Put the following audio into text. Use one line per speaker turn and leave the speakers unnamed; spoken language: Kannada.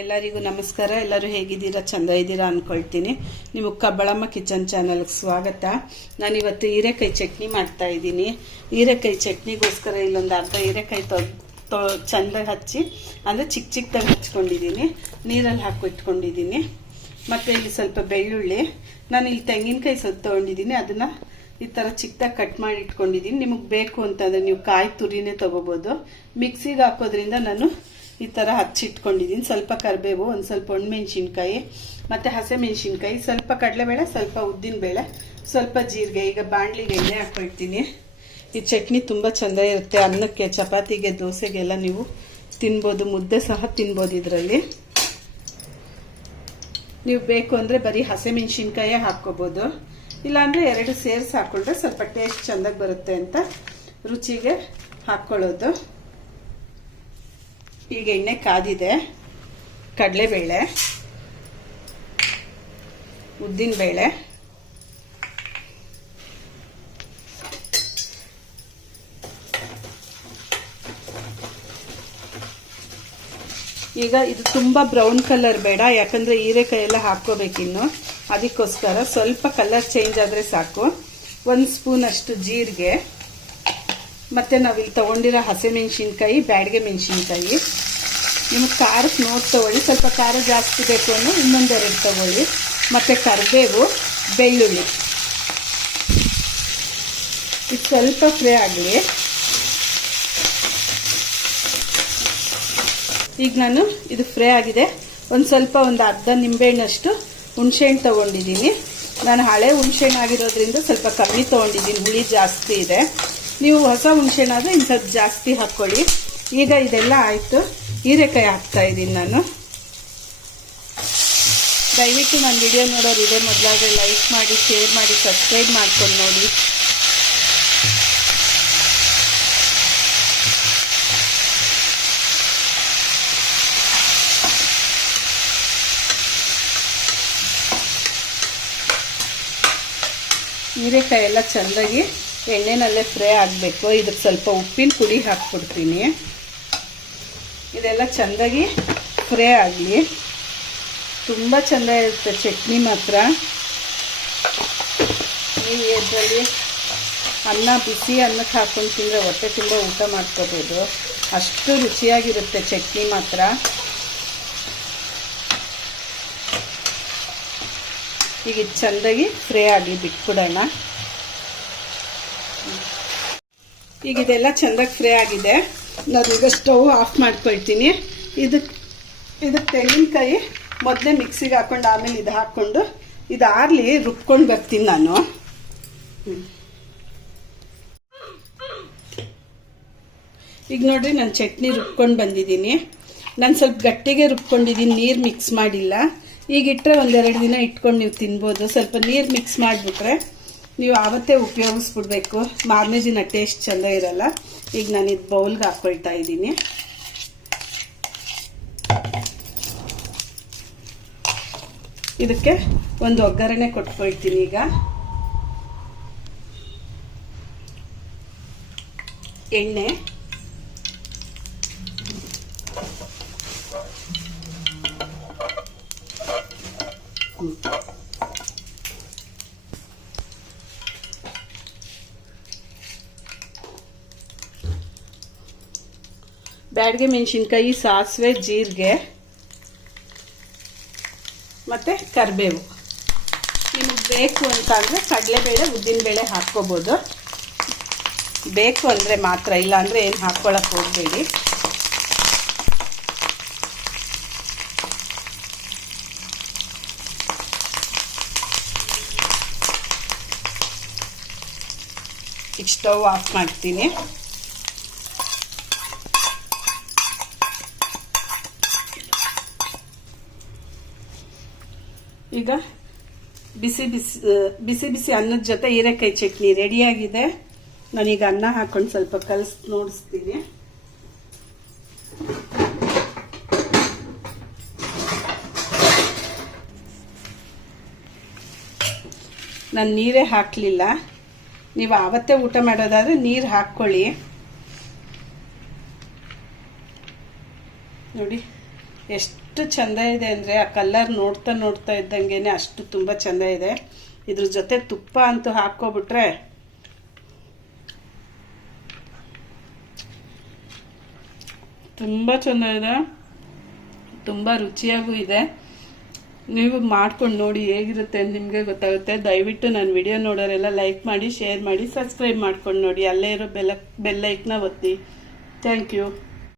ಎಲ್ಲರಿಗೂ ನಮಸ್ಕಾರ. ಎಲ್ಲರೂ ಹೇಗಿದ್ದೀರಾ? ಚಂದ ಇದ್ದೀರಾ ಅನ್ಕೊಳ್ತೀನಿ. ನಿಮಗೆ ಕಬ್ಬಳಮ್ಮ ಕಿಚನ್ ಚಾನಲ್ಗೆ ಸ್ವಾಗತ. ನಾನು ಇವತ್ತು ಹೀರೆಕಾಯಿ ಚಟ್ನಿ ಮಾಡ್ತಾ ಇದ್ದೀನಿ. ಹೀರೆಕಾಯಿ ಚಟ್ನಿಗೋಸ್ಕರ ಇಲ್ಲೊಂದು ಅರ್ಧ ಹೀರೆಕಾಯಿ ತೊ ತೊ ಚೆಂದಾಗಿ ಹಚ್ಚಿ, ಅಂದರೆ ಚಿಕ್ಕ ಚಿಕ್ಕದಾಗಿ ಹಚ್ಕೊಂಡಿದ್ದೀನಿ. ನೀರಲ್ಲಿ ಹಾಕಿ ಇಟ್ಕೊಂಡಿದ್ದೀನಿ. ಮತ್ತು ಇಲ್ಲಿ ಸ್ವಲ್ಪ ಬೆಳ್ಳುಳ್ಳಿ. ನಾನು ಇಲ್ಲಿ ತೆಂಗಿನಕಾಯಿ ಸ್ವಲ್ಪ ತೊಗೊಂಡಿದ್ದೀನಿ. ಅದನ್ನು ಈ ಥರ ಚಿಕ್ಕದಾಗಿ ಕಟ್ ಮಾಡಿ ಇಟ್ಕೊಂಡಿದ್ದೀನಿ. ನಿಮಗೆ ಬೇಕು ಅಂತಂದರೆ ನೀವು ಕಾಯಿ ತುರಿನೇ ತೊಗೋಬೋದು. ಮಿಕ್ಸಿಗೆ ಹಾಕೋದ್ರಿಂದ ನಾನು ಈ ಥರ ಹಚ್ಚಿಟ್ಕೊಂಡಿದ್ದೀನಿ ಸ್ವಲ್ಪ ಕರಿಬೇವು, ಒಂದು ಸ್ವಲ್ಪ ಒಣಮೆಣ್ಸಿನ್ಕಾಯಿ, ಮತ್ತು ಹಸಿಮೆಣ್ಸಿನ್ಕಾಯಿ, ಸ್ವಲ್ಪ ಕಡಲೆಬೇಳೆ, ಸ್ವಲ್ಪ ಉದ್ದಿನಬೇಳೆ ಸ್ವಲ್ಪ ಜೀರಿಗೆ. ಈಗ ಬಾಣಲಿಗೆ ಎಣ್ಣೆ ಹಾಕ್ಕೊಳ್ತೀನಿ ಈ ಚಟ್ನಿ ತುಂಬ ಚೆಂದ ಇರುತ್ತೆ. ಅನ್ನಕ್ಕೆ, ಚಪಾತಿಗೆ, ದೋಸೆಗೆಲ್ಲ ನೀವು ತಿನ್ಬೋದು, ಮುದ್ದೆ ಸಹ ತಿನ್ಬೋದು ಇದರಲ್ಲಿ. ನೀವು ಬೇಕು ಅಂದರೆ ಬರೀ ಹಸಿಮೆಣ್ಸಿನ್ಕಾಯೇ ಹಾಕ್ಕೋಬೋದು. ಇಲ್ಲಾಂದರೆ ಎರಡು ಸೇರಿಸಿ ಹಾಕ್ಕೊಂಡ್ರೆ ಸ್ವಲ್ಪ ಟೇಸ್ಟ್ ಚೆಂದಾಗಿ ಬರುತ್ತೆ ಅಂತ ರುಚಿಗೆ ಹಾಕ್ಕೊಳ್ಳೋದು. ಈಗ ಎಣ್ಣೆ ಕಾದಿದೆ. ಕಡಲೆಬೇಳೆ. ಉದ್ದಿನಬೇಳೆ ಈಗ ಇದು ತುಂಬ ಬ್ರೌನ್ ಕಲರ್ ಬೇಡ, ಯಾಕಂದರೆ ಹೀರೆಕಾಯಿ ಎಲ್ಲ ಹಾಕ್ಕೋಬೇಕಿನ್ನು ಅದಕ್ಕೋಸ್ಕರ ಸ್ವಲ್ಪ ಕಲರ್ ಚೇಂಜ್ ಆದರೆ ಸಾಕು. ಒಂದು ಸ್ಪೂನ್ ಅಷ್ಟು ಜೀರಿಗೆ. ಮತ್ತು ನಾವಿಲ್ಲಿ ತೊಗೊಂಡಿರೋ ಹಸಿಮೆಣ್ಸಿನ್ಕಾಯಿ, ಬ್ಯಾಡಿಗೆ ಮೆಣಸಿನ್ಕಾಯಿ. ನಿಮಗೆ ಖಾರಕ್ಕೆ ನೋಡಿ ತೊಗೊಳ್ಳಿ. ಸ್ವಲ್ಪ ಖಾರ ಜಾಸ್ತಿ ಬೇಕು ಅಂದರೆ ಇನ್ನೊಂದೆರಡು ತೊಗೊಳ್ಳಿ. ಮತ್ತು ಕರಿಬೇವು, ಬೆಳ್ಳುಳ್ಳಿ. ಇದು ಸ್ವಲ್ಪ ಫ್ರೈ ಆಗಲಿ. ಈಗ ನಾನು ಇದು ಫ್ರೈ ಆಗಿದೆ. ಒಂದು ಸ್ವಲ್ಪ ಒಂದು ಅರ್ಧ ನಿಂಬೆಹಣ್ಣಷ್ಟು ಹುಣಸೆಹಣ್ಣು ತೊಗೊಂಡಿದ್ದೀನಿ. ನಾನು ಹಳೆ ಹುಣಸೆಹಣ್ಣು ಆಗಿರೋದ್ರಿಂದ ಸ್ವಲ್ಪ ಕಮ್ಮಿ ತೊಗೊಂಡಿದ್ದೀನಿ. ಹುಳಿ ಜಾಸ್ತಿ ಇದೆ. ನೀವು ಹೊಸ ಹುಣಸೆಹಣ್ಣಾದರೆ ಇನ್ನು ಸ್ವಲ್ಪ ಜಾಸ್ತಿ ಹಾಕ್ಕೊಳ್ಳಿ. ಈಗ ಇದೆಲ್ಲ ಆಯಿತು. ಹೀರೆಕಾಯಿ ಹಾಕ್ತಾ ಇದ್ದೀನಿ ನಾನು. ದಯವಿಟ್ಟು ನನ್ನ ವಿಡಿಯೋ ನೋಡೋರು ಇದೇ ಮೊದಲಾದರೆ ಲೈಕ್ ಮಾಡಿ, ಶೇರ್ ಮಾಡಿ, ಸಬ್ಸ್ಕ್ರೈಬ್ ಮಾಡ್ಕೊಂಡು ನೋಡಿ. ಹೀರೆಕಾಯಿ ಎಲ್ಲ ಚೆಂದಾಗಿ ಎಣ್ಣೆನಲ್ಲೇ ಫ್ರೈ ಆಗಬೇಕು. ಇದಕ್ಕೆ ಸ್ವಲ್ಪ ಉಪ್ಪಿನ ಪುಡಿ ಹಾಕ್ಬಿಡ್ತೀನಿ. ಇದೆಲ್ಲ ಚೆಂದಾಗಿ ಫ್ರೈ ಆಗಲಿ. ತುಂಬ ಚೆಂದ ಇರುತ್ತೆ ಚಟ್ನಿ ಮಾತ್ರ. ನೀವು ಇದರಲ್ಲಿ ಅನ್ನ ಬಿಸಿ ಅನ್ನಕ್ಕೆ ಹಾಕೊಂಡು ತಿಂದರೆ ಹೊಟ್ಟೆ ತುಂಬ ಊಟ ಮಾಡ್ಕೋಬೋದು. ಅಷ್ಟು ರುಚಿಯಾಗಿರುತ್ತೆ ಚಟ್ನಿ ಮಾತ್ರ. ಈಗ ಇದು ಚೆಂದಾಗಿ ಫ್ರೈ ಆಗಿ ಬಿಟ್ಬಿಡೋಣ. ಈಗ ಇದೆಲ್ಲ ಚೆಂದಾಗಿ ಫ್ರೈ ಆಗಿದೆ. ಈಗ ಸ್ಟವ್ ಆಫ್ ಮಾಡ್ಕೊಳ್ತೀನಿ. ಇದಕ್ಕೆ ಇದಕ್ಕೆ ತೆಂಗಿನಕಾಯಿ ಮೊದಲೇ ಮಿಕ್ಸಿಗೆ ಹಾಕ್ಕೊಂಡು ಆಮೇಲೆ ಇದು ಹಾಕ್ಕೊಂಡು ಇದು ಆರ್ಲಿ ರುಬ್ಕೊಂಡು ಬರ್ತೀನಿ ನಾನು. ಈಗ ನೋಡ್ರಿ, ನಾನು ಚಟ್ನಿ ರುಬ್ಕೊಂಡು ಬಂದಿದ್ದೀನಿ. ನಾನು ಸ್ವಲ್ಪ ಗಟ್ಟಿಗೆ ರುಬ್ಕೊಂಡಿದ್ದೀನಿ, ನೀರು ಮಿಕ್ಸ್ ಮಾಡಿಲ್ಲ. ಈಗ ಇಟ್ಟರೆ ಒಂದೆರಡು ದಿನ ಇಟ್ಕೊಂಡು ನೀವು ತಿನ್ಬೋದು. ಸ್ವಲ್ಪ ನೀರು ಮಿಕ್ಸ್ ಮಾಡಿಬಿಟ್ರೆ ನೀವು ಆವತ್ತೇ ಉಪಯೋಗಿಸ್ಬಿಡ್ಬೇಕು. ಮಾರನೇ ದಿನ ಟೇಸ್ಟ್ ಚೆಂದ ಇರಲ್ಲ. ಈಗ ನಾನು ಇದು ಬೌಲ್ಗೆ ಹಾಕ್ಕೊಳ್ತಾ ಇದ್ದೀನಿ. ಇದಕ್ಕೆ ಒಂದು ಒಗ್ಗರಣೆ ಕೊಟ್ಕೊಳ್ತೀನಿ ಈಗ. ಎಣ್ಣೆ. ಬ್ಯಾಡಿಗೆ ಮೆಣಸಿನ್ಕಾಯಿ, ಸಾಸಿವೆ, ಜೀರಿಗೆ, ಮತ್ತು ಕರಿಬೇವು. ನಿಮಗೆ ಬೇಕು ಅಂತ ಅಂದರೆ ಕಡಲೆಬೇಳೆ, ಉದ್ದಿನಬೇಳೆ ಹಾಕ್ಕೋಬೋದು. ಬೇಕು ಅಂದರೆ ಮಾತ್ರ, ಇಲ್ಲ ಅಂದರೆ ಏನು ಹಾಕ್ಕೊಳಕ್ಕೆ ಹೋಗಬೇಡಿ. ಈಗ ಸ್ಟವ್ ಆಫ್ ಮಾಡ್ತೀನಿ. ಈಗ ಬಿಸಿ ಬಿಸಿ ಬಿಸಿ ಬಿಸಿ ಅನ್ನದ ಜೊತೆ ಹೀರೆಕಾಯಿ ಚಟ್ನಿ ರೆಡಿಯಾಗಿದೆ. ನಾನೀಗ ಅನ್ನ ಹಾಕೊಂಡು ಸ್ವಲ್ಪ ಕಲಸಿ ನೋಡಿಸ್ತೀನಿ. ನಾನು ನೀರೇ ಹಾಕಲಿಲ್ಲ. ನೀವು ಆವತ್ತೇ ಊಟ ಮಾಡೋದಾದರೆ ನೀರು ಹಾಕ್ಕೊಳ್ಳಿ. ನೋಡಿ. ಎಷ್ಟು ಚಂದ ಇದೆ ಅಂದರೆ ಆ ಕಲರ್ ನೋಡ್ತಾ ನೋಡ್ತಾ ಇದ್ದಂಗೆ ಅಷ್ಟು ತುಂಬ ಚಂದ ಇದೆ. ಇದ್ರ ಜೊತೆ ತುಪ್ಪ ಅಂತೂ ಹಾಕ್ಕೊಬಿಟ್ರೆ ತುಂಬ ಚೆನ್ನಾಗಿದೆ ತುಂಬ ರುಚಿಯಾಗೂ ಇದೆ. ನೀವು ಮಾಡ್ಕೊಂಡು ನೋಡಿ ಹೇಗಿರುತ್ತೆ ಅಂತ ನಿಮಗೆ ಗೊತ್ತಾಗುತ್ತೆ. ದಯವಿಟ್ಟು ನಾನು ವಿಡಿಯೋ ನೋಡೋರೆಲ್ಲ ಲೈಕ್ ಮಾಡಿ, ಶೇರ್ ಮಾಡಿ, ಸಬ್ಸ್ಕ್ರೈಬ್ ಮಾಡ್ಕೊಂಡು ನೋಡಿ. ಅಲ್ಲೇ ಇರೋ ಬೆಲ್ಲ ಬೆಲ್ಲೈಕ್ನ ಒತ್ತಿ. Thank you.